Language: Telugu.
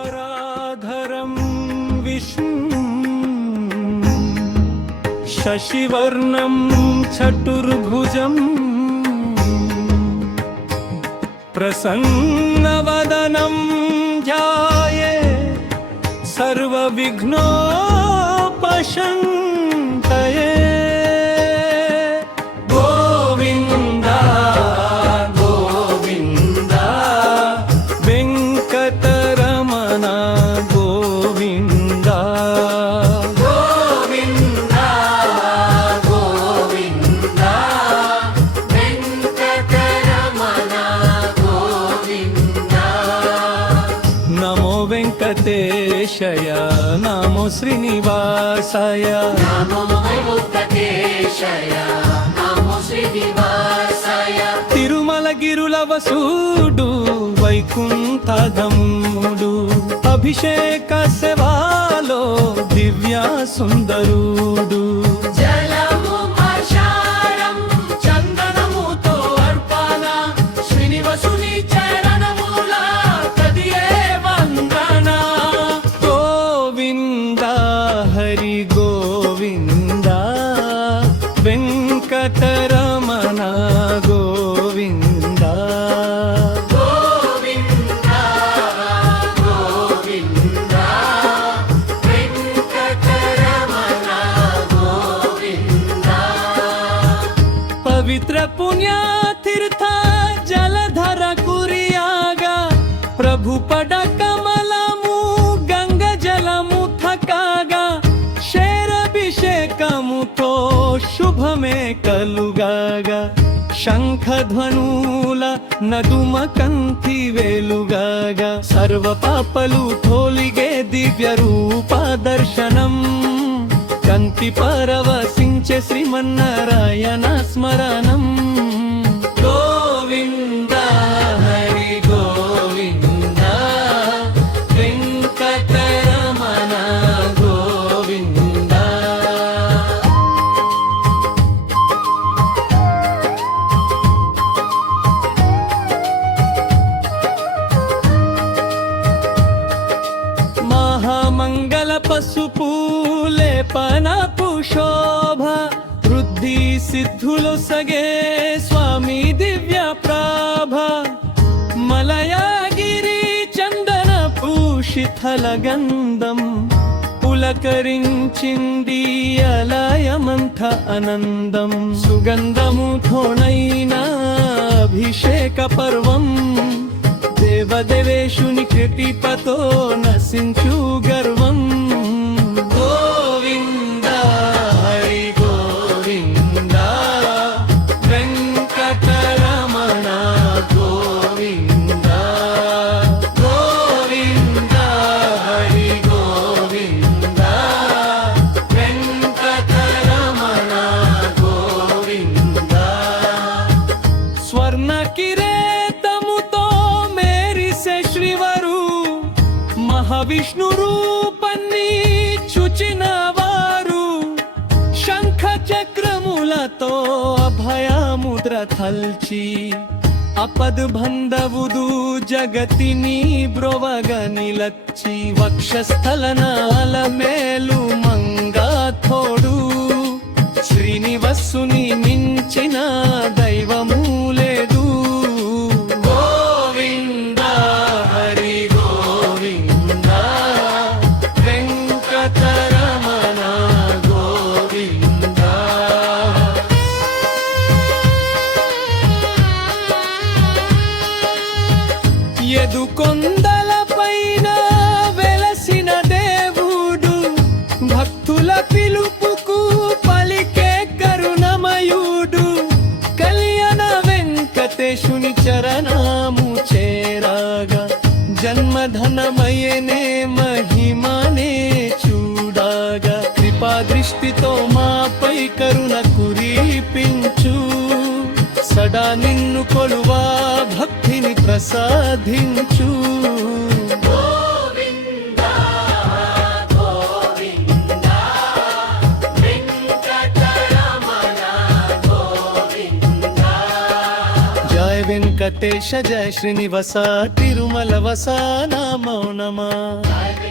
शुक्लम्बराधरं विष्णुं शशिवर्णं चतुर्भुजं प्रसन्नवदनं ध्याये सर्वविघ्नोपशान्तये। వెంకటేశయ నమో శ్రీనివాసాయ నమో వెంకటేశయ నమో శ్రీనివాసాయ తిరుమలగిరుల వసుడు వైకుంఠగముడు అభిషేక సేవలో దివ్య సుందరుడు వెంకటరమణ గోవింద గోవింద గోవింద వెంకటరమణ గోవింద పవిత్ర పుణ్యతీర్థ జలధర కురియాగా ప్రభు పడ కమలము గంగ జలము థకాగా శేరభిషేకముతో శుభమే కలుగాగా శంఖధ్వనుల నదుమ కంఠి వేలుగాగా సర్వ పాపలు తోలిగే దివ్య రూప దర్శనం కంటి పరవశించే శ్రీమన్నారాయణ స్మరణం. గోవింద హరి గోవింద వెంకటరమణ గోవింద. మహామంగళ పసుపు లేపనపు శోభ వృద్ధి సిద్ధులు సగే స్వామి దివ్య ప్రాభ మలయాగిరి చందనపు శిథల గంధం పులకరించింది అలయమంత ఆనందం సుగంధము థోనైన అభిషేక పర్వం దేవదేవేశుని కృతిపతో నశించు గర్వం. గోవింద హరి గోవింద వెంకటరమణ గోవింద గోవింద హరి గోవింద వెంకటరమణ గోవింద. స్వర్ణ కిరీటముతో మేరిసే శ్రీవరు మహావిష్ణు రూపాన్ని చూచిన వారు శంఖ చక్రములతో అభయముద్ర తల్చి అపద్ బంధవుదు జగతిని బ్రోవగ నిలచ్చి వక్షస్థలనాల మేలు మంగా తోడు శ్రీనివాసుని మించిన దైవము లేదు. ఎదుకొండల పైన వెలసిన దేవుడు భక్తుల పిలుపుకు పలికే కరుణమయుడు కళ్యాణ వెంకటేశుని చరణాము చేరాగా జన్మధనమయనే మహిమనే చూడాగా కృపా దృష్టితో మాపై కరుణ కురిపించు సదా నిన్ను కొలువా భక్తిని ప్రసాదించు. గోవింద గోవింద వెంకటరమణ గోవింద. జయ వెంకటేశ జయ శ్రీనివాస తిరుమల వస నమో నమః.